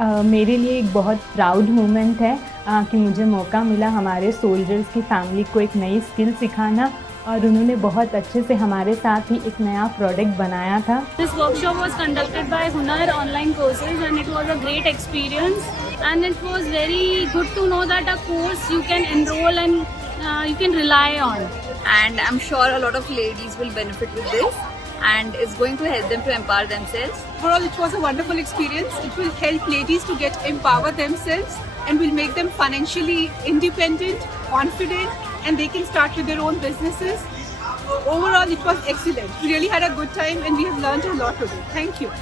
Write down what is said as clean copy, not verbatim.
मेरे लिए एक बहुत प्राउड मोमेंट है कि मुझे मौका मिला हमारे सोल्जर्स की फैमिली को एक नई स्किल सिखाना और उन्होंने बहुत अच्छे से हमारे साथ ही एक नया प्रोडक्ट बनाया था। This workshop was conducted by Hunar Online Courses and it was a great experience, and it was very good to know that a course you can enroll and you can rely on. And I'm sure a lot of ladies will benefit with this, and it's going to help them to empower themselves. Overall, it was a wonderful experience. It will help ladies to get empower themselves and will make them financially independent, confident, and they can start with their own businesses. Overall, it was excellent. We really had a good time and we have learned a lot today. Thank you.